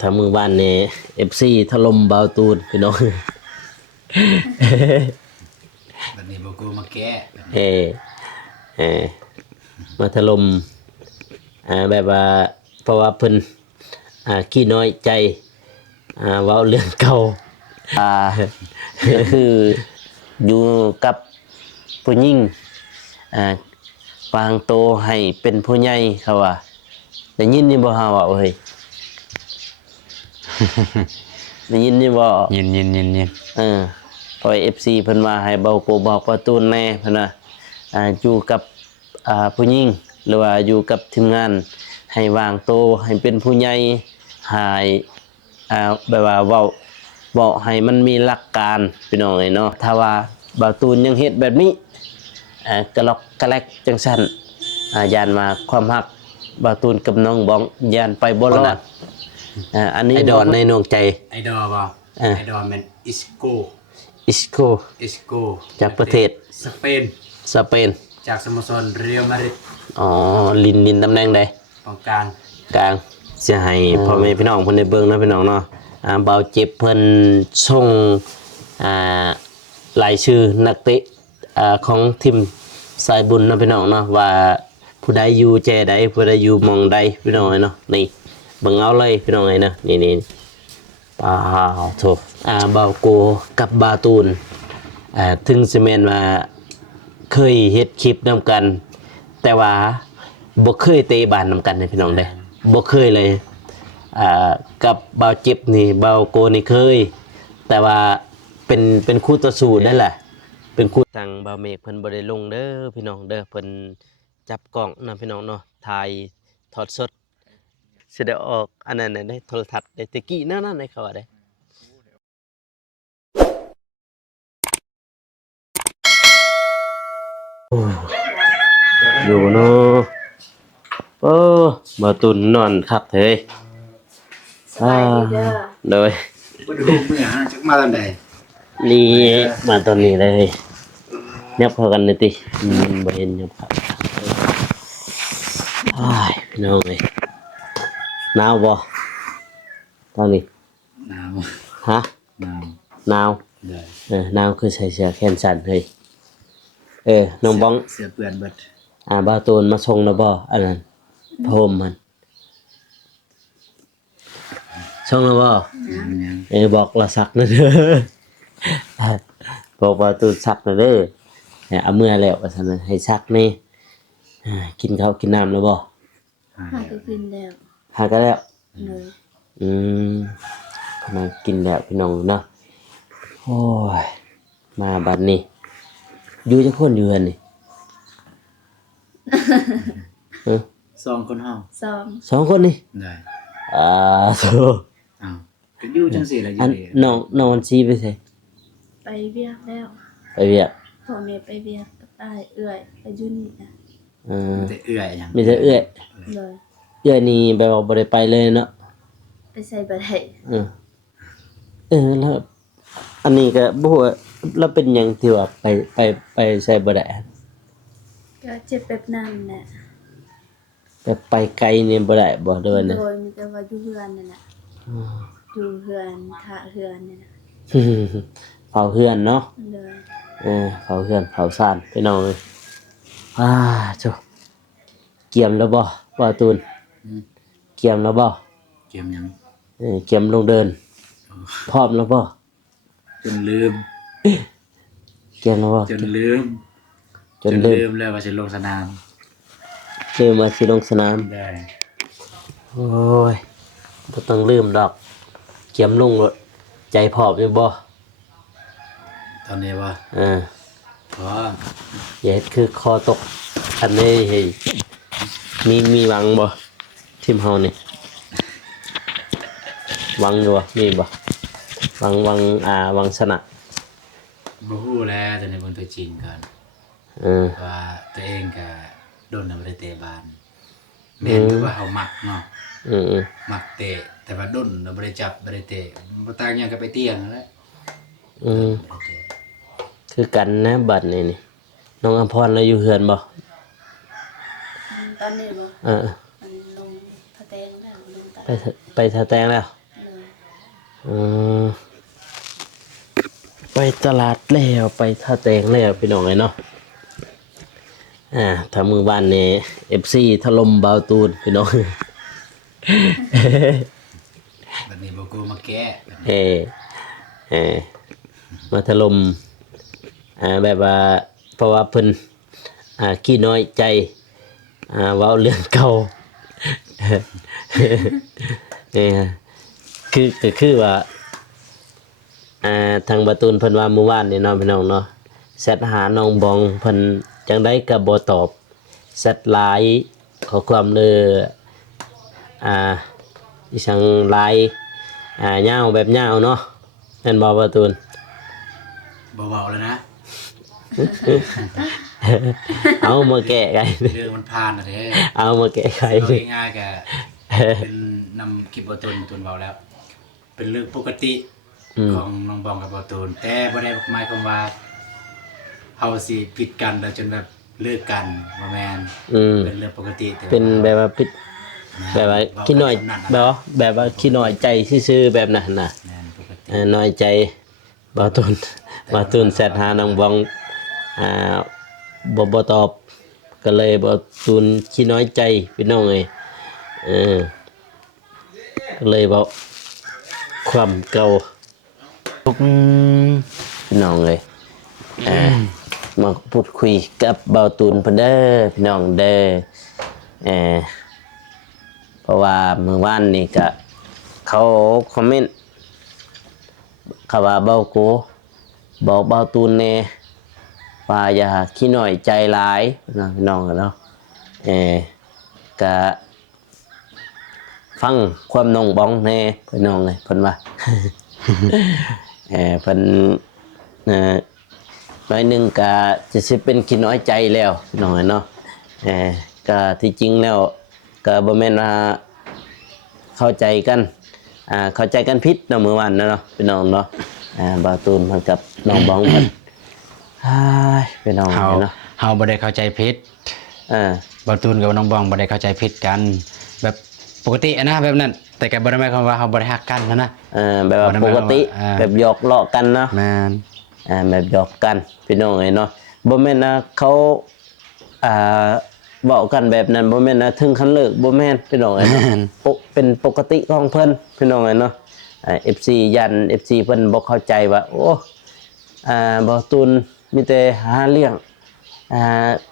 ถ้ามือบ้านนี่ FC ถล่มเบาตูนพี่น้อง บัดนี้บ่กูมาแก้เออเออมาถล่มแบบว่าเพราะว่าเพิ่นขี้น้อยใจเว้าเรื่องเก่าก็คืออยู่กับผู้หญิงปางโตให้เป็นผู้ใหญ่เขาว่าได้ยินนี่บ่ฮาว่าเฮ้ย ได้ยินนี่บ่ยินพอ FC เพิ่นว่าให้เบาโกบอกว่าตูนแน่เพิ่นว่าอยู่กับผู้หญิงหรือว่าอยู่กับทีมงานให้วางโตให้เป็นผู้ใหญ่ให้แบบว่าเว้าให้มันมีหลักการพี่น้องเอ้ยเนาะถ้าว่าเบาตูนยังเฮ็ดแบบนี้กะลอกกะแลกจังซั่นย่านมาความฮักเบาตูนกับน้องบ้องย่านไปบ่รอดอันนี้ดอนในดวงใจไอดอลบ่ไอดอลแม่นอิสโกจากประเทศสเปนจากสโมสรเรอัลมาดริดลินตำแหน่งใดกองกลางเสียให้พ่อแม่พี่น้องเพิ่นได้เบิ่งนะพี่น้องเนาะเบาเจ็บเพิ่นส่งรายชื่อนักเตะของทีมสายบุญนะพี่น้องเนาะว่าผู้ใดอยู่แจใดผู้ใดอยู่หม่องใดพี่น้องเนาะนี่เบิ่งเอาเลยพี่น้องเอ้ยนะนี่ปาโถเบาโกกับบาตูนถึงสิแม่นว่าเคยเฮ็ดคลิปนำกันแต่ว่าบ่เคยเตะบานนำกันนะพี่น้องเด้บ่เคยเลยกับเบาเจ็บนี่เบาโกนี่เคยแต่ว่าเป็นคู่ต่อสู้นั่นแหละเป็นคู่ทางเบาเมฆเพิ่นบ่ได้ลงเด้อพี่น้องเด้อเพิ่นจับกล้องนำพี่น้องเนาะถ่ายทอดสดสิได้ออกอันนั้นได้โทรทัศน์ได้ตะกี้นั่นๆได้เขาว่าได้อยู่เนาะบ่ตุนนอนคักเถยเลย บ่ดูมื้อจักมาตอนใดนี่มาตอนนี้เลยยับเข้ากันเลยติบ่เห็นยับเข้าพี่น้องเอ้ยหนาวบ่ตอนนี้หนาวฮะหนาวได้หนาวคือใส่เสื้อแขนสั้นเฮ้ยน้องบ้องเสื้อเปื้อนเบิดบ่าวตูนมาส่งแล้วบ่อันนั้นพรมมันส่งแล้วบ่บอกละสักนะเด้อบอกว่าตูนสักนะเด้อเอาเมื่อแล้วว่าซั่นให้สักนี่กินข้าวกินน้ำแล้วบ่หาก็กินแล้วหาก็แล้วเลยกำลังกินแล้วพี่น้องเนาะโอ้ยมาบัดนี้อยู่จักคนอยู่หั่นนี่2คนเฮา2คนนี่ได้โธ่อ้าวก็อยู่จังซี่ล่ะอยู่นี่น้องสิไปไสไปเวียกแล้วไปเวียกพ่อแม่ไปเวียกกับอ้ายเอื้อยไปอยู่นี่นะแต่เอื้อยหยังมีแต่เอื้อยเลยนี่แบบว่าบ่ได้ไปเลยเนาะไปใส่บ่ได้แล้วอันนี้ก็บ่ฮู้ว่าแล้วเป็นหยังที่ว่าไปใส่บ่ได้ก็เจ็บแบบนั้นแหละแบบไปไกลนี่บ่ได้บ่เด้อนะโดยมีแต่ว่าอยู่เฮือนนั่นน่ะอยู่เฮือนท่าเฮือนนี่นะเผาเฮือนเนาะเลยเผาเฮือนเผาซ่านพี่น้องเอ้ยโธ่เกียมแล้วบ่ตูนเกียมแล้วบ่เกียมหยังเกียมลงเดินพร้อมแล้วบ่จนลืมเกียมแล้วบ่จนลืมแล้วว่าสิลงสนามมาสิลงสนามได้โอ้ยบ่ต้องลืมดอกเกียมลงแล้วใจพร้อมอยู่บ่ตอนนี้บ่พออย่าเฮ็ดคือคอตกอันนี้เฮ้ยมีหวังบ่ทีมเฮานี่หวังอยู่บ่มีบ่หวังชนะบ่ฮู้แล้วตอนนี้เบิ่งตัวจริงก่อนว่าตัวเองก็โดนนำไปเตะบานแม่นคือว่าเฮามักเนาะมักเตะแต่ว่าโดนนำบ่ได้จับบ่ได้เตะบ่ต่างหยังกับไปเตียงนั่นแหละคือกันนะบัดนี่น้องอภรเราอยู่เฮือนบ่ตอนนี้บ่มันลงทะแตงแล้วลงตา ไปทาแตงแล้วอืมไปตลาดแล้วไปทาแตงแล้วพี่น้องเลยเนาะถ้ามือบ้านนี่ FC ถล่มเบาตูนพี่น้อง บัดนี้บ่กูมาแก้บัดนี้ เออเออมาถล่มแบบว่าเพราะว่าเพิ่นขี้น้อยใจเว้าเรื่องเก่า เออคือว่าทางประตูนเพิ่นว่าเมื่อวานนี่เนาะพี่น้องเนาะแชทหาน้องบองเพิ่นจังได๋ก็บ่ตอบแชทไลน์ขอความเลยอีสังไลน์ยาวแบบยาวเนาะแม่นบ่ประตูน บ่เว้าแล้วนะ เอามาแก้ไข เรื่องมันผ่านน่ะเด้ เอามาแก้ไข เอาง่ายๆก็เป็นนำคลิปบ่ตูนเว้าแล้ว เป็นเรื่องปกติของน้องบองกับบ่ตูนแต่บ่ได้หมายความว่าเฮาสิผิดกันแล้วจนแบบเลิกกันบ่แม่นเป็นเรื่องปกติแต่ว่า เป็นแบบว่าผิดแบบว่าขี้น้อยบ่แบบว่าขี้น้อยใจซื่อๆแบบนั้นน่ะ แม่นปกติ น้อยใจบ่าวตูนแชทหาน้องบองบ่ตอบก็เลยบ่าวตูนขี้น้อยใจพี่น้องเอ้ยก็เลยเว้าความเก่าพี่น้องเอ้ยมาพูดคุยกับบ่าวตูนเพิ่นเด้อพี่น้องเด้อเพราะว่าเมื่อวานนี่ก็เขาคอมเมนต์เขาว่าเบาโกบอกเบาตูนแน่ว่าอย่าขี้น้อยใจร้ายนะพี่น้องเนาะก็ฟังความน้องบ้องแน่พี่น้องเลยเพิ่นว่า เพิ่นน้อยหนึงก็จะสิเป็นขี้น้อยใจแล้วพี่น้องเนาะก็ที่จริงแล้วก็บ่แม่นว่าเข้าใจกันเข้าใจกันผิดเนาะมื้อวานเนาะพี่น้องเนาะบาตูนมันกับน้องบ้องมันพี่น้องเนาะ เฮาบ่ได้เข้าใจผิดบ่ตูนกับน้องบองบ่ได้เข้าใจผิดกัน แบบปกตินะแบบนั้น แต่ก็บ่ได้หมายความว่าเฮาบ่ได้ฮักกันนะแบบว่าปกติแบบหยอกล้อกันเนาะ แม่นแบบหยอกกันพี่น้องเนาะบ่แม่นนะเขาเว้ากันแบบนั้นบ่แม่นนะถึงขั้นเลิกบ่แม่นพี่น้องเนาะเป็นปกติของเพิ่นพี่น้องเนาะFC ยัน FC เพิ่นบ่เข้าใจว่าโอ้บ่ตูนมีแต่หาเรื่อง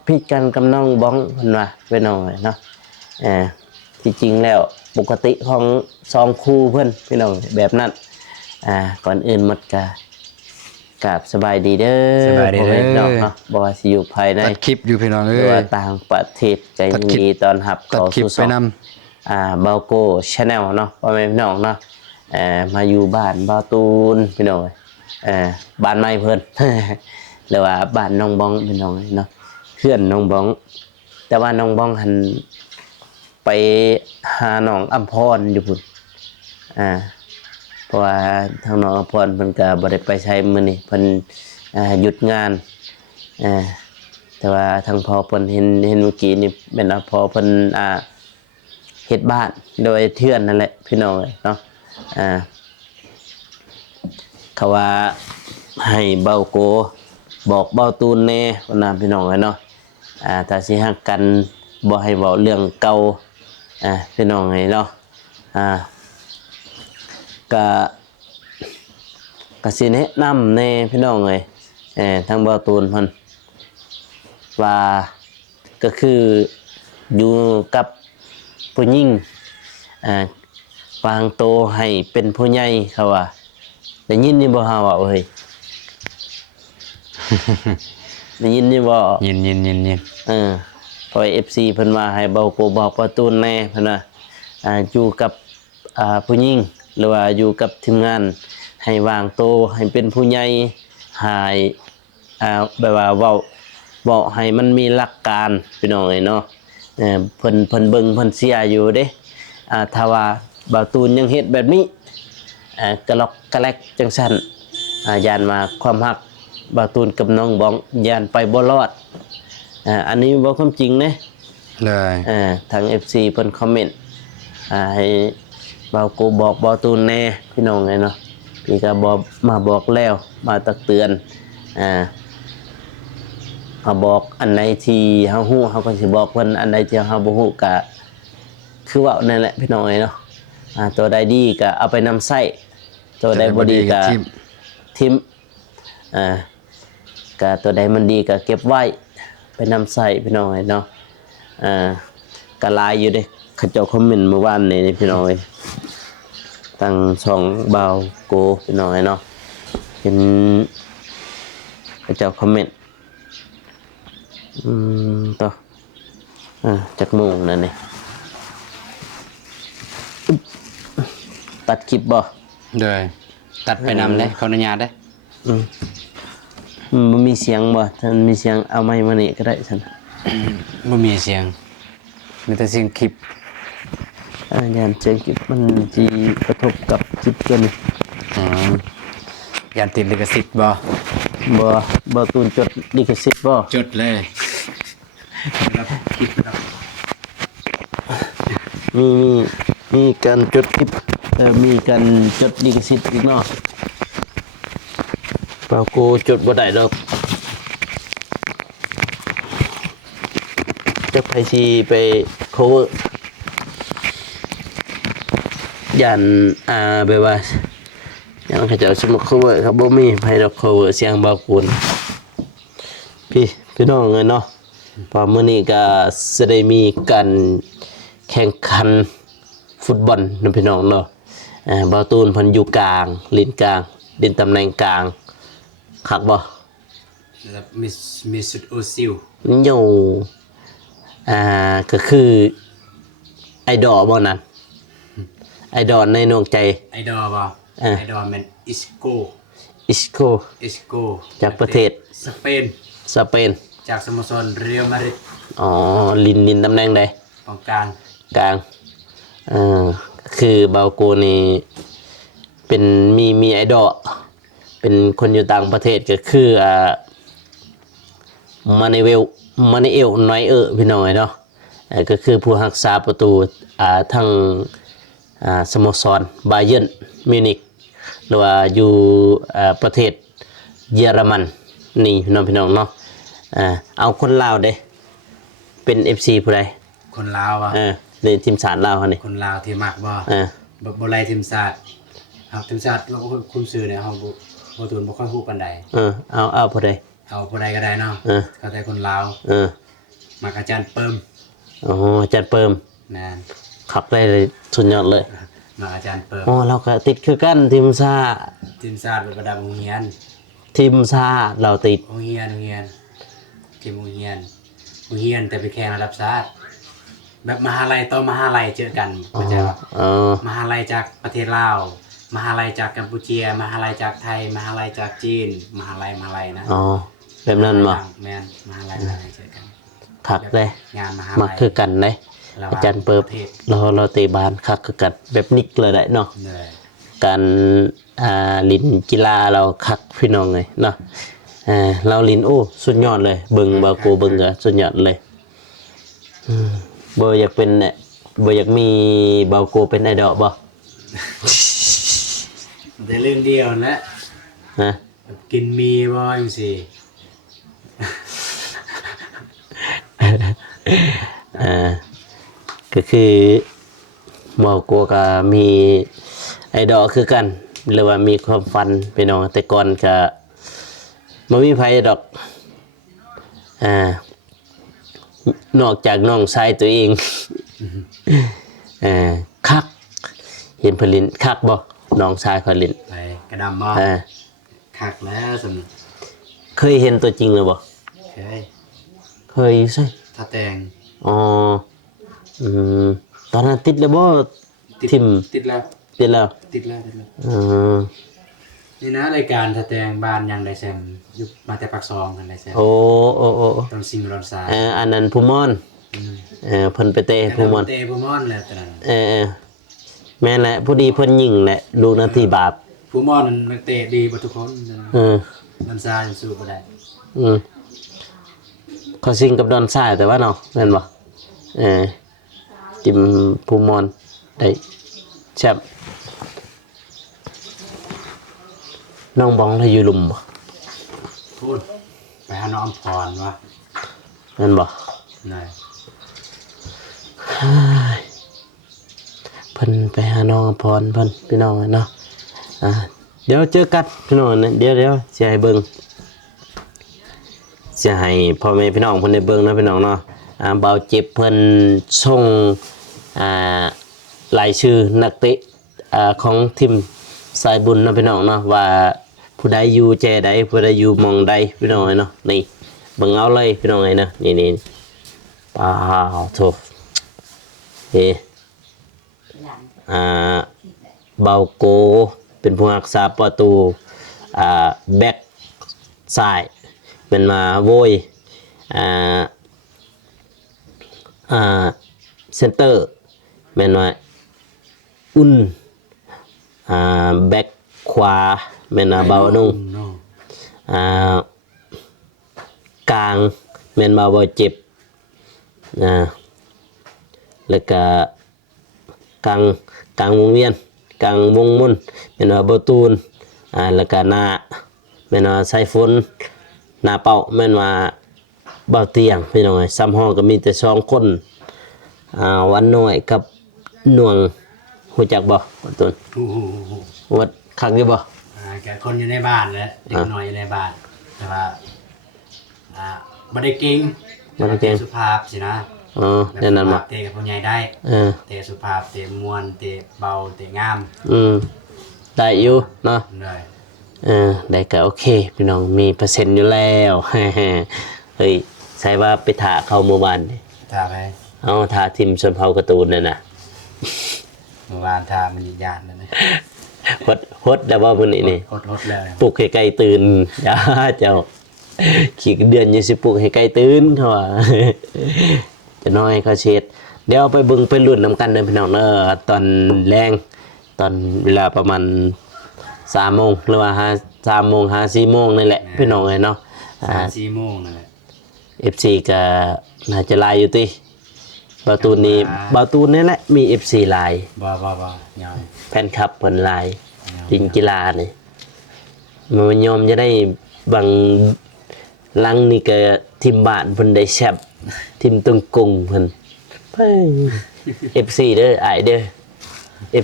ผิดกันกับน้องบ้องเพิ่นว่าพี่น้องเนาะที่จริงแล้วปกติของ2คู่เพิ่นพี่น้องแบบนั้นก่อนอื่นหมดก็กราบสบายดีเด้อ สบายดีเด้อ เนาะบ่ว่าสิอยู่ภายใน ตัดคลิปอยู่พี่น้อง ห เอ้ รือย ว่าต่างประเทศใจดีตอนรับ ตัด เข้า คลิป สู่ ไปนำ เบาโก้ Channel เนาะพ่อแม่พี่น้องเนาะมาอยู่บ้านเบาตูนพี่น้องบ้านใหม่เพิ่น หรือว่าบ้านน้องบ้องพี่น้องเนาะเพื่อนน้องบ้อง แต่ว่าน้องบ้องหันไปหาน้องอัมพรอยู่พุ่นเพราะว่าทางน้องอัมพรเพิ่นก็บ่ได้ไปใช้มื้อนี้เพิ่นหยุดงานแต่ว่าทางพ่อเพิ่นเห็นเมื่อกี้นี่เป็นพ่อเพิ่นเฮ็ดบ้านโดยเทื่อนนั่นแหละพี่น้องเนาะเขาว่าให้เบาโกบอกเบาตูนแน่ว่านะพี่น้องเนาะถ้าสิฮักกันบ่ให้เว้าเรื่องเก่าพี่น้องเนาะก็สิแนะนำแน่พี่น้องทางเบาตูนเพิ่นว่าก็คืออยู่กับผู้หญิงวางโตให้เป็นผู้ใหญ่เขาว่าได้ยินนี่บ่ฮาว่าเอ้ย ได้ยินนี่บ่ ยินพอ FC เพิ่นว่าให้เบาโกบอกประตูนแน่เพิ่นว่าอยู่กับผู้หญิงหรือว่าอยู่กับทีมงานให้วางโตให้เป็นผู้ใหญ่ให้แบบว่าเว้าให้มันมีหลักการพี่น้องเนาะเพิ่นเบิ่งเพิ่นเสียอยู่เด้ถ้าว่าบ่าวตูนยังเฮ็ดแบบนี้กะล็อกกะแลกจังซั่นย่านว่าความรักบ่าวตูนกับน้องบ้องย่านไปบ่รอดอันนี้บ่ความจริงเด้ เลย ทาง FC เพิ่นคอมเมนต์ให้ บ่าวโกบอกบ่าวตูนแน่พี่น้องไงเนาะพี่ก็บอกมาบอกแล้วมาตักเตือนเขาบอกอันไหนที่เฮาฮู้เฮาก็สิบอกเพิ่นอันใดที่เฮาบ่ฮู้ก็คือว่านั่นแหละพี่น้องไงเนาะตัวใดดีก็เอาไปนำใช้ตัวใดบ่ดีก็ทิมก็ตัวใดมันดีก็เก็บไว้ไปนำใช้พี่น้องไงเนาะก็หลายอยู่เด้เขาเจ้าคอมเมนต์เมื่อวานนี่พี่น้องเอ้ยตั้งช่องบ่าวโกพี่น้องไงเนาะเห็นเขาเจ้าคอมเมนต์ต่อจักโมงนั่นนี่ตัดคลิปบ่ โดยตัดไปนำได้ขออนุญาตได้ มันมีเสียงบ่ถ้ามันมีเสียงเอาไม้มานี่ก็ได้ซั่น บ่มีเสียงมีแต่เสียงคลิป ยานเสียงคลิปมันสิกระทบกับคลิปตัวนี้ ยานติดลิขสิทธิ์บ่ บ่ตูนจดลิขสิทธิ์บ่ จดเลย รับคลิปครับ มีการจดคลิปมีการจดลิขสิทธิ์อีกเนาะเปล่ากูจดบ่ได้ดอกจะไปสิไป cover ยันแบบว่ายังเขาจะสมมุติ cover ครับบ่มีไผดอก cover เสียงบ่าวกูนพี่น้องเนาะพอมื้อนี้ก็สิได้มีการแข่งขันฟุตบอลนะพี่น้องเนาะบ่าวตูนเพิ่นอยู่กลางลิ้นกลางดินตำแหน่งกลางคักบ่ แล้วมิสุดโอซิล โยก็คือไอดอลบ่นั่นไอดอลในดวงใจ ไอดอลบ่ไอดอลแมนอิสโก อิสโกจากประเทศสเปน สเปน จากสโมสรเรอัลมาดริด อ๋อลินตำแหน่งใด กองกลาง กลางคือบาโกนี่เป็นมีไอดอลเป็นคนอยู่ต่างประเทศก็คือมานิเอลน้อยพี่น้อยเนาะก็คือผู้รักษาประตูทั้งสโมสรบาเยิร์นมิวนิกหรือว่าอยู่ประเทศเยอรมันนี่พี่น้องเนาะเอาคนลาวเด้เป็น FC ผู้ใด คนลาวอ่ะ ในทีมชาติลาวนี่ คนลาวที่มักบ่ไล่ทีมชาติครับทีมชาติเราคุมชื่อเนี่ยเฮาบ่ตูนบ่ค่อยฮู้ปานใด เอาผู้ใด เอาผู้ใดก็ได้เนาะเขาแต่คนลาวมักอาจารย์เปิม อ๋ออาจารย์เปิม แม่น ขับได้เลยสุดยอดเลย มักอาจารย์เปิม อ๋อเราก็ติดคือกันทีมชาติ ทีมชาติระดับโรงเรียน ทีมชาติเราติด โรงเรียนทีมโรงเรียนแต่ไปแข่งระดับชาติแบบมหาลัยต่อมหาลัยเจอกันเข้าใจป่ะมหาลัยจากประเทศลาวมหาลัยจากกัมพูชีมหาลัยจากไทยมหาลัยจากจีนมหาลัยนะ อ๋อแบบนั้นบ่ แม่นมหาลัยเจอกัน คักเลย งานมหา มั ลั ก ย คือกันเลยอาจารย์เปิบเราเตะบานคักคือกันแบบนิกเลยได้เนาะ เหนื่อย การลินกีฬาเราคักพี่น้องเลยเนาะเราลินโอ้สุดยอดเลยเบิ่งบาโกเบิ่งก็สุดยอดเลยบ่อยากเป็นเนี่ยบ่อยากมีบาโกเป็นไอดอลบ่ แต่เรื่องเดียวนะ ฮะ กินมีบ่จังซี่ ก็คือบาโกก็มีไอดอลคือกันหรือว่ามีความฝันพี่น้องแต่ก่อนก็บ่มีไผดอกนอกจากน้องชายตัวเอง คักเห็นผลินคักบ่น้องชายผลิน ไปกระดำบ่คักแล้วสำ เคยเห็นตัวจริงหรือบ่ เคยใช่ ถ้าแตง อ๋อตอนนั้นติดแล้วบ่ทิม ติดแล้ว ติดแล้ว ติดแล้ว นี่นะรายการถ้าแตงบ้านยังได้แซมอยู่มาแต่ปากซองกันได้แซม โอ้ ตอนซิงรอนซา อันนั้นผู้มอนเพิ่นไปเตะผู้มอน เตะผู้มอนแล้วตอนนั้น แม่นแหละผู้ดีเพิ่นยิงแหละลูกนาทีบาป ผู้มอนมันเตะดีบ่ทุกคน รอนซายังสู้บ่ได้ เขาซิงกับดอนซ่าแต่ว่าเนาะแม่นบ่จิมผู้มอนได้ แซ่บน้องบองถ้าอยู่ลุมบ่ พูดไปหาน้องอำพรวะ นั่นบ่ ไหน เพิ่นไปหาน้องอภรเพิ่นพี่น้องเนาะเดี๋ยวเจอกันพี่น้องนะเดี๋ยวสิให้เบิ่งสิให้พ่อแม่พี่น้องเพิ่นได้เบิ่งนะพี่น้องเนาะเบาเจ็บเพิ่นส่งรายชื่อนักเตะของทีมสายบุญนะพี่น้องเนาะว่าผู้ใดอยู่แจใดผู้ใดอยู่หมองใดพี่น้องเนาะนี่เบิ่งเอาเลยพี่น้องนะนี่ป้าวโถเฮ้เบาโกเป็นผู้รักษาประตูแบ็คซ้ายเป็นมาโวยเซนเตอร์เป็นว่าอุ่นแบ็คขวาเป็นเบานุ่งกลางเป็นมาเบาเจ็บแล้วก็กลางวงเวียนกลางวงมุนเป็นว่าประตูนแล้วก็หน้าเป็นว่าไซฟุนหน้าเป้าเป็นว่าเบาเตียงพี่น้องซ้ำห้องก็มีแต่2คนวันน้อยกับหน่วงหูจักบ่ประตูนวัดคักอยู่บ่ แกคนอยู่ในบ้านแหละเด็กน้อยอยู่ในบ้านแต่ว่าบ่ได้เก่งสุภาพสินะนั่นน่ะบ่ เตะกับผู้ใหญ่ได้เตะสุภาพเตะม่วนเตะเบาเตะงามได้อยู่เนาะได้ได้ก็โอเคพี่น้องมีเปอร์เซ็นต์อยู่แล้ว เฮ้ยใช่ว่าไปถ่าเข้าเมื่อวานดิถ่าไปถ่าทีมชนเผ่าการ์ตูนนั่นน่ะเมื่อวานถ่ามันยากนั่นนะฮดแล้วว่ามื้อนี้นี่ฮดแล้วปลุกให้ไก่ตื่นอย่าเจ้าขี้เดือนอยู่สิปลุกให้ไก่ตื่นเขาว่าจะน้อยเขาเช็ดเดี๋ยวไปเบิ่งไปลุ้นนำกันเด้อพี่น้องเด้อตอนแรงตอนเวลาประมาณ3 โมงหรือว่า3 โมง4 โมงนี่แหละพี่น้องเอ้ยเนาะ4 โมงนั่นแหละ FC ก็น่าจะไลน์อยู่ติบาตูนนี่บาตูนนี่แหละมี FC ไลน์บ่ยอมแฟนคลับเพิ่นไลน์ลิงกีฬานี่มันยอมจะได้บางลังนี่ก็ทีมบ้านเพิ่นได้แซ่บทีมตึงกงเพิ่นFC เด้ออ้ายเด้อ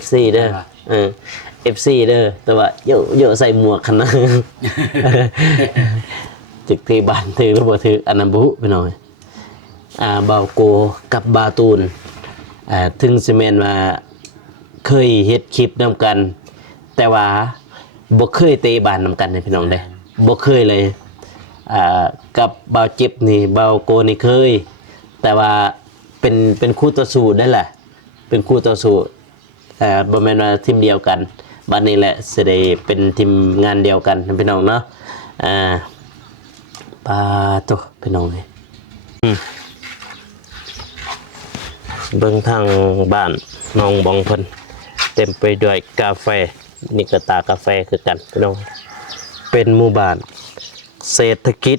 FC เด้อFC เด้อแต่ว่าเยอะใส่หมวกคั่นนะจึกที่บ้านถือหรือบ่ถืออันนั้นบ่ไปหน่อยบาโกกับบาตูนถึงสิแม่นว่าเคยเฮ็ดคลิปนำกันแต่ว่าบ่เคยเตะบ้านนำกันเด้พี่น้องเด้บ่เคยเลยกับบาวจิบนี่บาวโกนี่เคยแต่ว่าเป็นคู่ต่อสู้นั่นแหละเป็นคู่ต่อสู้บ่แม่นว่าทีมเดียวกันบัดนี้แหละสิได้เป็นทีมงานเดียวกันพี่น้องเนาะปาโตพี่น้องเอ้ยเบิ่งทางบ้านน้องบองเพิ่นเต็มไปด้วยกาแฟนี่ก็ตากาแฟคือกันพี่น้องเป็นหมู่บ้านเศรษฐกิจ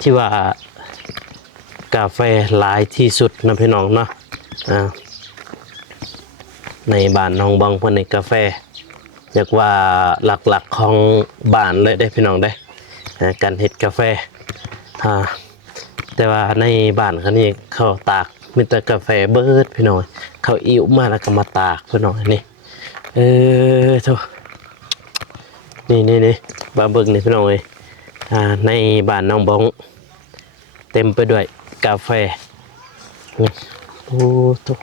ที่ว่ากาแฟหลายที่สุดนะพี่น้องเนาะในบ้านน้องบองเพิ่นในกาแฟเรียกว่าหลักๆของบ้านเลยได้พี่น้องได้การเฮ็ดกาแฟแต่ว่าในบ้านเขานี่เขาตากมีแต่กาแฟเบิดพี่น้องเขาอิ่วมาแล้วก็มาตากพี่น้องนี่โธ่นี่บาเบิ่งนี่พี่น้องเอ้ยในบ้านน้องบองเต็มไปด้วยกาแฟโอ้โธ่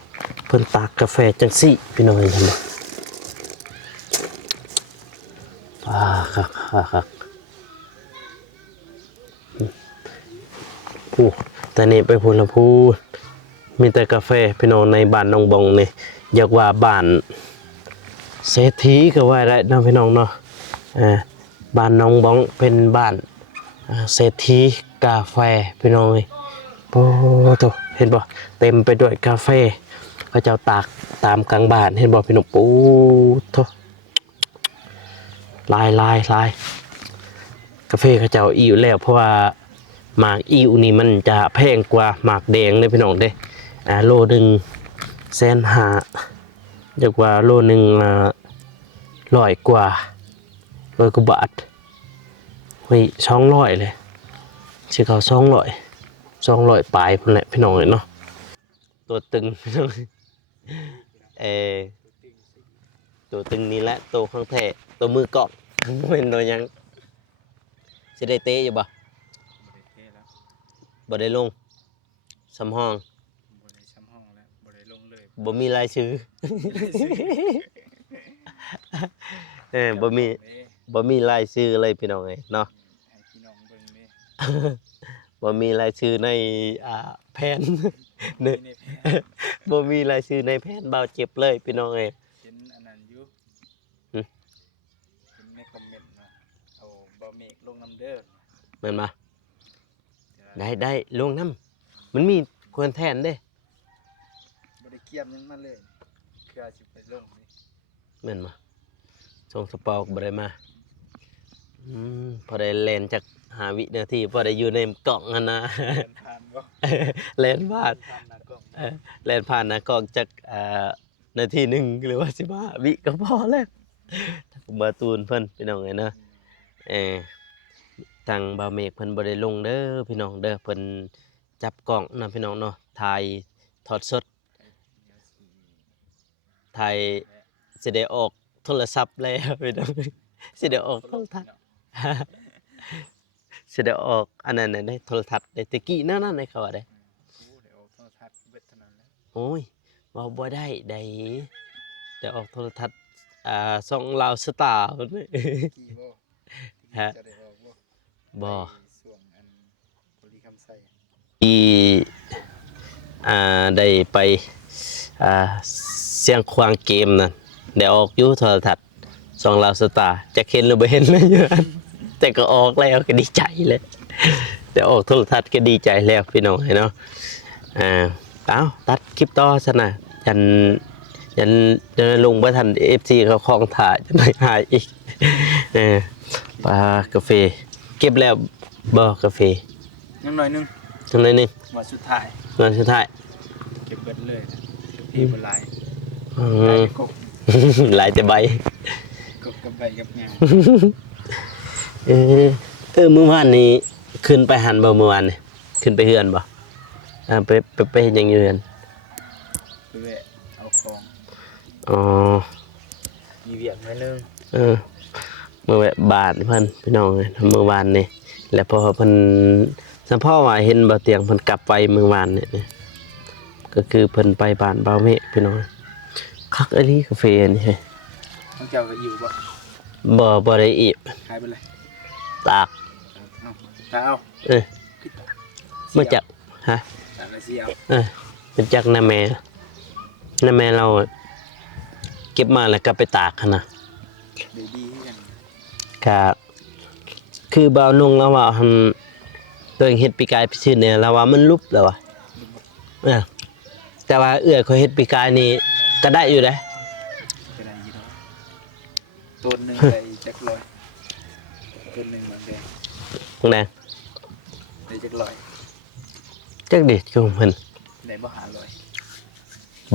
เพิ่นตากกาแฟจังซี่พี่น้องเห็นบ่ครับแต่นี่ไปพูนละพูมีแต่กาแฟพี่น้องในบ้านน้องบองนี่อยากว่าบ้านเศรษฐีก็ว่าได้นะพี่น้องเนาะบ้านน้องบองเป็นบ้านเศรษฐีกาแฟพี่น้องโอ้โตเห็นบ่เต็มไปด้วยกาแฟพระเจ้าตากตามกลางบ้านเห็นบ่พี่น้องปูโตลายกาแฟเขาเจ้าอิ่วแล้วเพราะว่าหมากอิ่วนี่มันจะแพงกว่าหมากแดงเลยพี่น้องเด้โลนึง150,000 อยากว่าโลนึง100 กว่า100 กว่าบาทเฮ้ย200เลยสิเขา200ปลายพุ่นแหละพี่น้องเอ้ยเนาะตัวตึงพี่น้องเออตัวตึงนี่แหละตัวข้างแท้ตัวมือเกาะบ่แม่นตัวหยังสิได้เตะอยู่บ่บ่ได้ลงสำห้องบ่ได้ช้ำห้องแล้วบ่ได้ลงเลย บ่มีรายชื่อ บ่มีรายชื่อเลยพี่น้องเอ้ยเนาะ ให้พี่น้องเบิ่งนี่ บ่มีรายชื่อในแผน ในแผน บ่มีรายชื่อในแผนเบาเจ็บเลยพี่น้องเอ้ย เห็นอันนั้นอยู่ หึ เห็นในคอมเมนต์เนาะเอาบ่เมฆลงน้ำเด้อ แม่นบ่ได้ลงน้ำมันมีควรแทนเด้ บ่ได้เกี่ยมหยังมาเลยคือสิไปลงนี่ แม่นบ่ส่งสปอร์กบ่ได้มาพอได้เล่นจาก5 วินาทีพอได้อยู่ในกล่องหั่นนะ เดินผ่านบ่ เล่นผ่าน ผ่านหน้ากล้อง เล่นผ่านนะกล่องจากนาทีหนึ่งหรือว่า15 วิก็พอแล้วบาตูนเพิ่นพี่น้องเอ้ยเนาะทางบ่าวเมฆเพิ่นบ่ได้ลงเด้อพี่น้องเด้อเพิ่นจับกล้องนะพี่น้องเนาะถ่ายทอดสดถ่ายสิได้ออกโทรศัพท์แล้วพี่น้องสิได้ออกโทรทัศน์ สิได้ออกอันนั้นน่ะได้โทรทัศน์ได้ตะกี้นั่นๆให้เขาว่าได้ โอ้เดี๋ยวเอาโทรทัศน์เบิดเท่านั้นแหละ โอ้ยเว้าบ่ได้ได้ออกโทรทัศน์ช่องลาวสตาร์พุ่น กี่บ่ ฮะ จะได้ออกบ่ บ่ ไปส่วงอันบริคำไส้ ที่ได้ไปเสียงควางเกมนั่นได้ออกอยู่โทรทัศน์ช่องลาวสตาร์จะเห็นหรือบ่เห็นเลยอยู่นั่นแต่ก็ออกแล้วก็ดีใจเลยแต่ออกโทรทัศน์ก็ดีใจแล้วพี่น้องเนาะเอาตัดคลิปต่อซะนะยันลงบ่ทัน FC เขาคล้องถ่ายจะไม่หายอีกปลากาแฟเก็บแล้วบ่กาแฟ ยังหน่อยหนึง จังได๋นี่ วันสุดท้าย วันสุดท้าย เก็บเบิดเลยนะเก็บพี่บ่หลาย อื หลาย ม กบ หลายแต่ใบ กบกับใบกับงา เเมื่อวานนี้ขึ้นไปหันบ่เมื่อวานนี่ขึ้นไปเฮือนบ่ไปเฮ็ดหยังอยู่เฮือน ไปแวะเอาของ อ๋อ มีเวียกไว้นึง เมื่อแวะบาทเพิ่นพี่น้องเอ้ยเมื่อวานนี่แล้วพอเพิ่นสัมพ่อว่าเห็นบ่เตียงเพิ่นกลับไปเมื่อวานนี่ก็คือเพิ่นไปบ้านบ่าวเมฆพี่น้องคักอีหลีกาแฟนี่เฮ้ย ต้องเจ้าก็อยู่บ่ บ่ได้อีก ขายไปเลย ตาก เอาตาเอา เออมาจากฮะ ตาละสิเอา มาจากน้าแม่เราเก็บมาแล้วก็ไปตากหั่นน่ะ ดีๆกัน ก็คือบ่าวนุ่งแล้วว่าตัวเองเฮ็ดปีกายไปซื้อเนี่ยแล้วว่ามันลุบแล้วว่ะแต่ว่าเอื้อยเขาเฮ็ดปีกายนี่ก็ได้อยู่เด้ เป็นอะไรอยู่เนาะต้นหนึงได้จักร้อยต้นหนึงมันแดง พวกนั้น ได้จักร้อย จักเด็ดของเพิ่น ได้บ่หาร้อย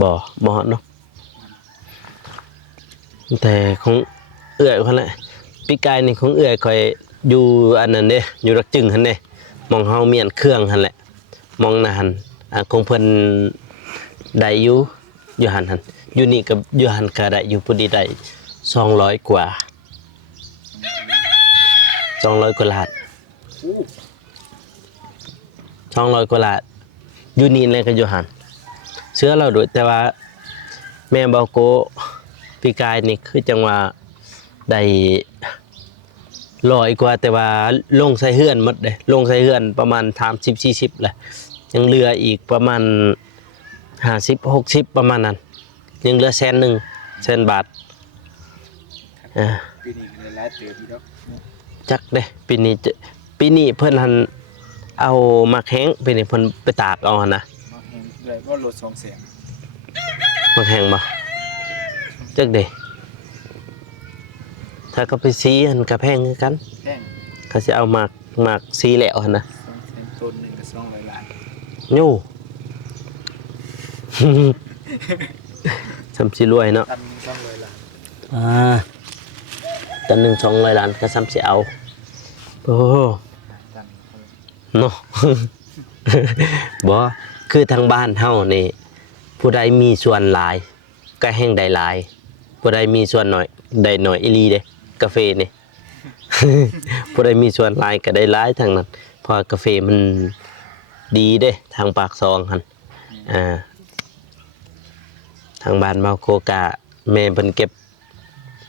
บ่ฮอดเนาะแต่ของเอื้อยเพิ่นแหละปีกายนี่ของเอื้อยค่อยอยู่อันนั้นเด้อยู่รักจึงหั่นเด้มองเฮาเมียนเครื่องหั่นแหละมองหน้าหั่นของเพิ่นได้อยู่หั่นอยู่นี่กับอยู่หั่นก็ได้อยู่พุ่นนี่ได้200 กว่า200 กว่าล้าน อู้ 200 กว่าล้านอยู่นี่เลยก็อยู่หั่นเชื่อเราโดยแต่ว่าแม่เบาโกปีกายนี่คือจังว่าได้100 กว่าแต่ว่าลงใส่เฮือนหมดเด้ลงใส่เฮือนประมาณ30 40แหละยังเหลืออีกประมาณ50 60ประมาณนั้นยังเหลือ100,000 บาทปีนี้ก็ได้หลายเติบอยู่ดอก จักเด้ปีนี้เพิ่นหันเอามาแข้งปีนี้เพิ่นไปตากเอาหั่นนะ มาแฮงได้บ่ลด200,000 มาแข้งบ่จักเด้ถ้าก็ไปซีหั่นก็แพงคือกัน แพง เขาสิเอามากซีแล้วหั่นนะ 200,000ต้นหนึงก็200ล้าน โย่ ซ้ำสิรวยเนาะ ตันต้องเลยล่ะ ตันหนึ่ง200 ล้านก็ซ้ำสิเอาโอ้โห ตัน เนาะ บ่คือทางบ้านเฮานี่ผู้ใดมีส่วนหลายก็แห่งใดหลายผู้ใดมีส่วนน้อยได้น้อยอีหลีเด้กาแฟนี่ ผู้ใดมีส่วนหลายก็ได้หลายทางนั้นเพราะกาแฟมันดีเด้ทางปากซองหั่นทางบ้านเมาโคกะแม่เพิ่นเก็บ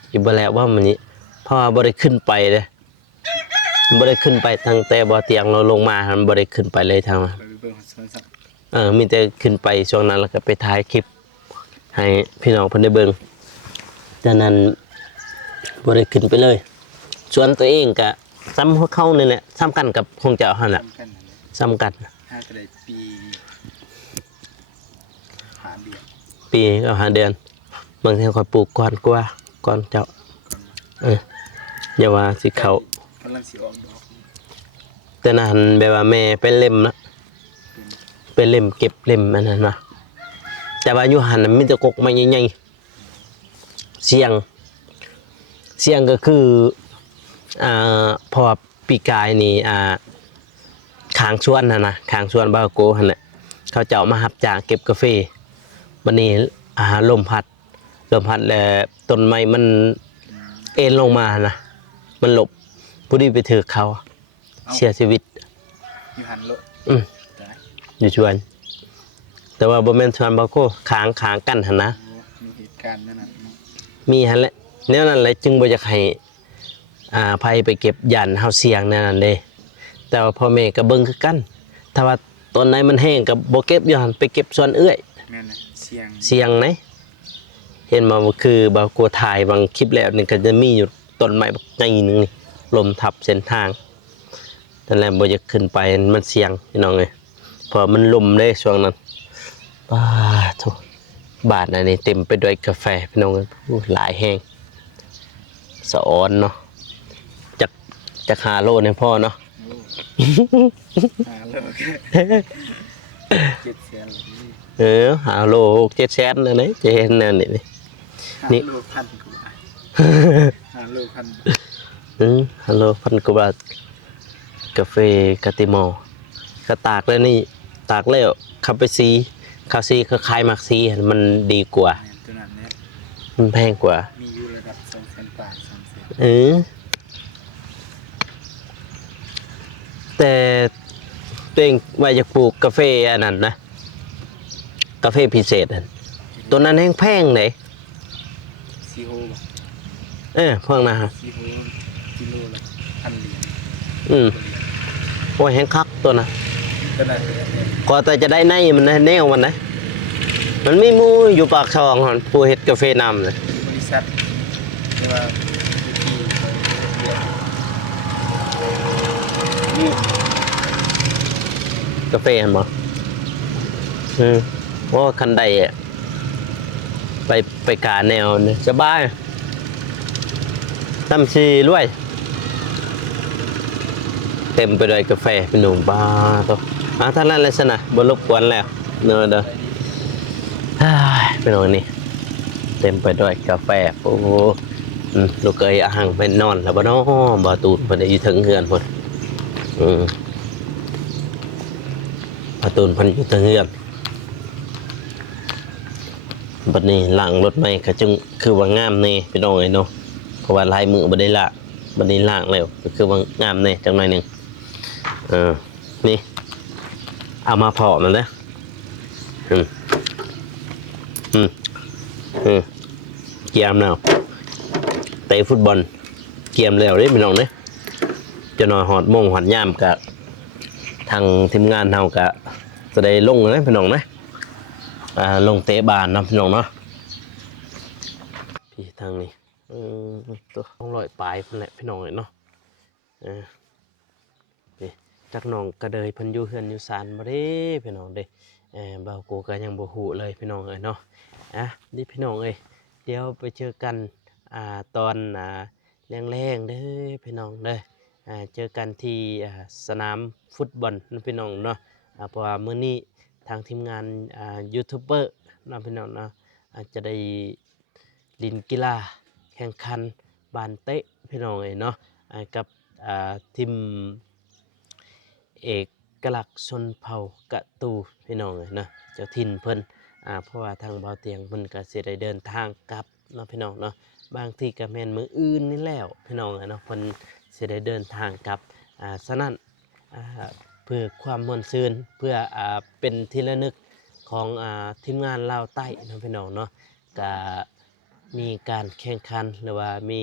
อยู่บ่แล้วว่ามันนี้เพราะว่าบ่ได้ขึ้นไปเด้บ่ได้ขึ้นไปตั้งแต่บ่เตียงเราลงมามันบ่ได้ขึ้นไปเลยทางนั้น ไปเบิ่งสวนสัตว์ มีแต่ขึ้นไปช่วงนั้นแล้วก็ไปถ่ายคลิปให้พี่น้องเพิ่นได้เบิ่งจากนั้นบ่ได้ขึ้นไปเลยส่วนตัวเองก็ซ้ำหัวเข้านี่แหละซ้ำกันกับของเจ้าหั่นน่ะ กันนั่นแหละ ซ้ำกัน ถ้าจะได้ปีหาเดือน ปีก็5 เดือนบางทีค่อยปลูกก่อนกว่าก่อนเจ้าอย่าว่าสิเข้าก ำลังสิออกดอก แต่นั้นแบบว่าแม่ไปเล่มนะไปเล่มเก็บเล่มอันนั้นมาแต่ว่าอยู่หันน่ะมีแต่กกไม้ใหญ่ๆเสียงก็คือพอปีกายนี่ขางชวนนะขางชวนบาโกหั่นแหละเขาเจ้ามารับจ้างเก็บกาแฟวันนี้ลมพัดแล้วต้นไม้มันเอ็นลงมานะมันหลบผู้ที่ไปถือเขาเสียชีวิต อยู่หันโล ตาย อยู่ชวน แต่ว่าบ่แม่นชวนบาโกขางกันหั่นนะ มีเหตุการณ์นั่นน่ะ มีหั่นแหละแนวนั้นแหละจึงบ่อยากให้ภัยไปเก็บยันเฮาเสียงแนวนั้นเด้แต่ว่าพ่อแม่ก็เบิ่งคือกันถ้าว่าต้นไหนมันแห้งก็บ่เก็บอยู่หั่นไปเก็บส่วนเอื้อย แม่นนะเสียง เสียงไหนเห็นมาว่าคือบางกลัวถ่ายบางคลิปแล้วนี่ก็จะมีอยู่ต้นไม้บักใหญ่หนึงนี่ลมทับเส้นทางนั่นแหละบ่อยากขึ้นไปมันเสียงพี่น้องเอ้ยเพราะมันลมเด้ช่วงนั้นป้าโธ่บาทอันนี้เต็มไปด้วยกาแฟพี่น้องเอ้ยโอ้หลายแห้งสะออนเนาะจักหาโลเนี่ยพ่อเนาะ หาโล700,000เลย หาโล700,000นั่นนี่จะเห็นนั่นนี่ หา นี่ โลพันกว่าหาโลพัน ฮัลโหล1,000 กว่าบาทกาแฟกาติมอก็ตากแล้วนี่ตากแล้วขับไปซีข้าวซีเขาขายมักซีมันดีกว่า แม่นตัวนั้นเนี่ย มันแพงกว่า มีอยู่ระดับ200,000 บาท300,000 แต่ตัวเองว่าจะปลูกกาแฟอันนั้นนะกาแฟพิเศษอันตัวนั้นแพงเลย ซีโฮบ่ พวกนั้นฮะ ซีโฮกิโลละ1,000 เหรียญ โอ้ยแห้งคักตัวนะ ก็ได้เนี่ย ก็แต่จะได้ในมันนะแนวมันนะมันไม่มูอยู่ปากช่องหั่นผู้เฮ็ดกาแฟนำเลย บริษัทเรียกว่าที่เรียก นี่กาแฟหั่นบ่ว่าคันใดอะไปกาแนวเนี่ยสบายตำชีรวย เต็มไปด้วยกาแฟเป็นหนุ่มบ้าตัวท่านนั้นเลยสนะบนรบกวนแล้วเนอะเด้อเป็นหนุ่มนี่เต็มไปด้วยกาแฟโอ้โหลูกเกยอาหังไปนอนแล้วบ่เนาะบ่ตูนเพิ่นได้อยู่ถึงเฮือนพุ่นบ่ตูนเพิ่นอยู่ถึงเฮือนบัดนี้ล้างรถใหม่ก็จึงคือว่างามแน่พี่น้องเอ้ยเนาะเพราะว่าลายมือบ่ได้ละบัดนี้ล้างแล้วก็คือว่างามแน่จังหน่อยหนึงนี่เอามาเพาะมันนะเกียมแล้วเตะฟุตบอลเกียมแล้วได้พี่น้องเนี่ยจะนอนหอดโมงหอดย่ามกับทางทีมงานเฮากะจะได้ลงนะพี่น้องนะลงเตะบานนะพี่น้องเนาะพี่ทางนี้ตัวต้องลอยปลายพุ่นแหละพี่น้องเลยเนาะจักน้องกระเดยเพิ่นอยู่เฮือนอยู่ศาลบ่เด้พี่น้องเด้บ่าวกูก็ยังบ่ฮู้เลยพี่น้องเอ้ยเนาะนี่พี่น้องเอ้ยเดี๋ยวไปเจอกันตอนแรงๆเด้อพี่น้องเด้อเจอกันที่สนามฟุตบอลนะพี่น้องเนาะเพราะว่ามื้อนี้ทางทีมงานยูทูบเบอร์นะพี่น้องเนาะ อาจจะได้ลินกีฬาแข่งขันบานเตะพี่น้องเนาะกับทีมเอกลักษณ์ชนเผ่ากะตูพี่น้องนะเจ้าถิ่นเพิ่นเพราะว่าทางเบาเตียงเพิ่นก็สิได้เดินทางกลับเนาะพี่น้องเนาะบางทีก็แม่นมื้ออื่นนี่แล้วพี่น้องเนาะเพิ่นสิได้เดินทางกลับฉะนั้นเพื่อความม่วนซื่นเพื่อเป็นที่ระลึกของทีมงานลาวใต้เนาะพี่น้องเนาะก็มีการแข่งขันหรือว่ามี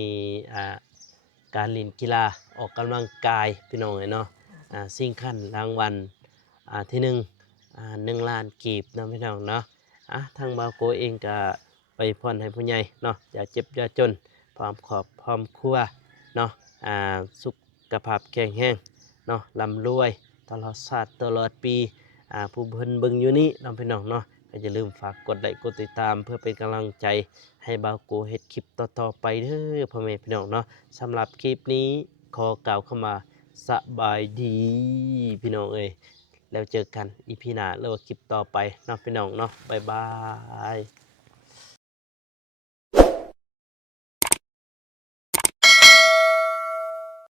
การเล่นกีฬาออกกำลังกายพี่น้องเนาะสิ่งขั้นรางวัลที่1 ล้านกีบเนาะพี่น้องเนาะทางบาวโกเองก็ไปพรให้ผู้ใหญ่เนาะอย่าเจ็บอย่าจนพร้อมขอบพร้อมครัวเนาะสุขภาพแข็งแรงเนาะร่ำรวยตลอดชาติตลอดปีผู้เพิ่นเบิ่งอยู่นี้เนาะพี่น้องเนาะก็อย่าลืมฝากกดไลค์กดติดตามเพื่อเป็นกำลังใจให้บาวโกเฮ็ดคลิปต่อๆไปเด้อพ่อแม่พี่น้องเนาะสำหรับคลิปนี้ขอกล่าวเข้ามาสบายดีพี่น้องเอ้ยแล้วเจอกันอีพีหน้าหรือว่าคลิปต่อไปเนาะพี่น้องเนาะบ๊ายบาย